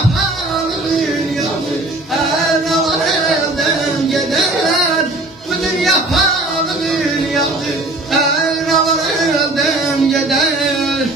yapan dünyalı her zaman elden gider. Budur yapan dünyalı her zaman elden gider.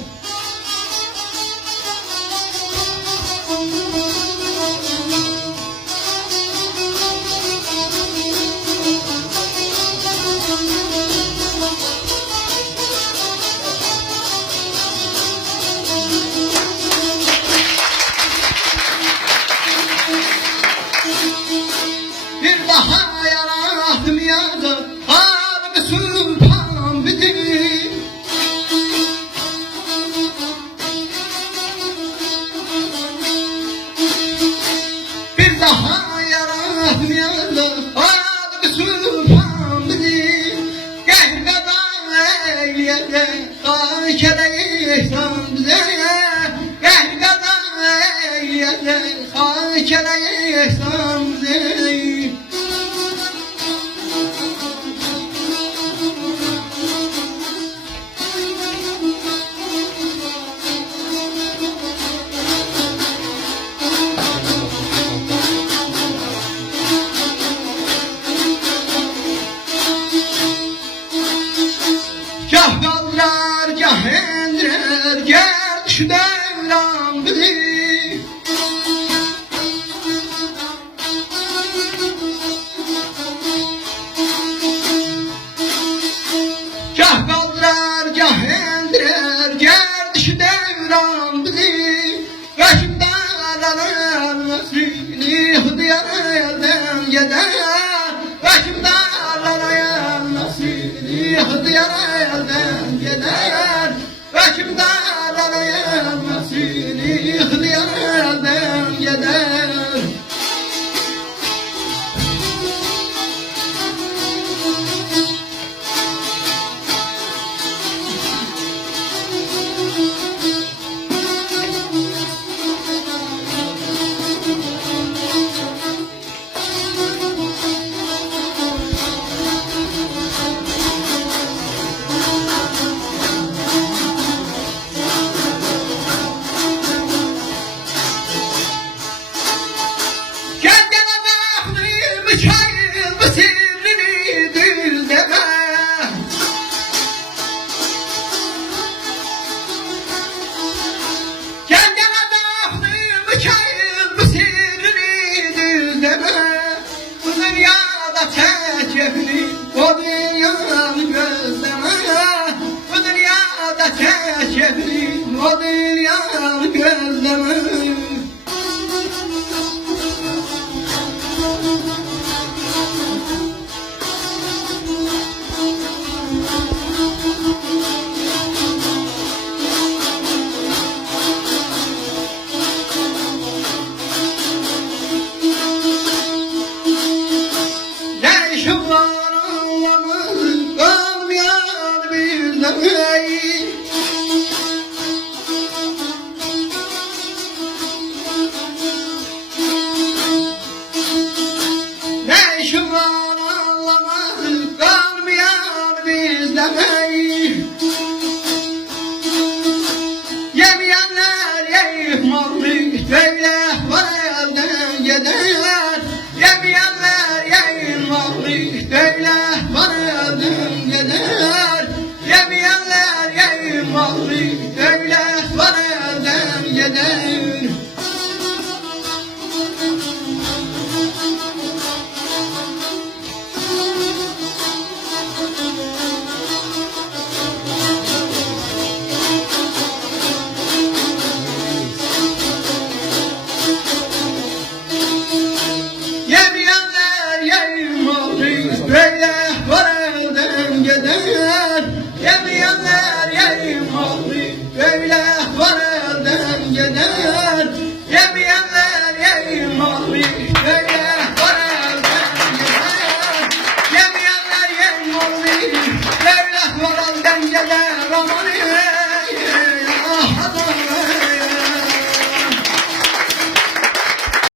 Bir daha yaratmayadı Harbi Sultan bizi. Bir daha yaratmayadı Harbi Sultan bizi. Gehgadan eyleyecek Hakele ihsan bize. Gehgadan eyleyecek Hakele ihsan bize. Gah kaldırar, gah indirer, gel şu devran bizi. Gah kaldırar, gah indirer, gel şu devran bizi. Başım dağlarlar, nasrini hıdiyar elden gider. Başım dağlarlar, nasrini hıdiyar elden gider. Başım dağlarlar, nasrini hıdiyar elden gider. Çayır bu sirrini dil deme. Kendine baktım çayır bu sirrini dil deme. Bu dünyada tek evli o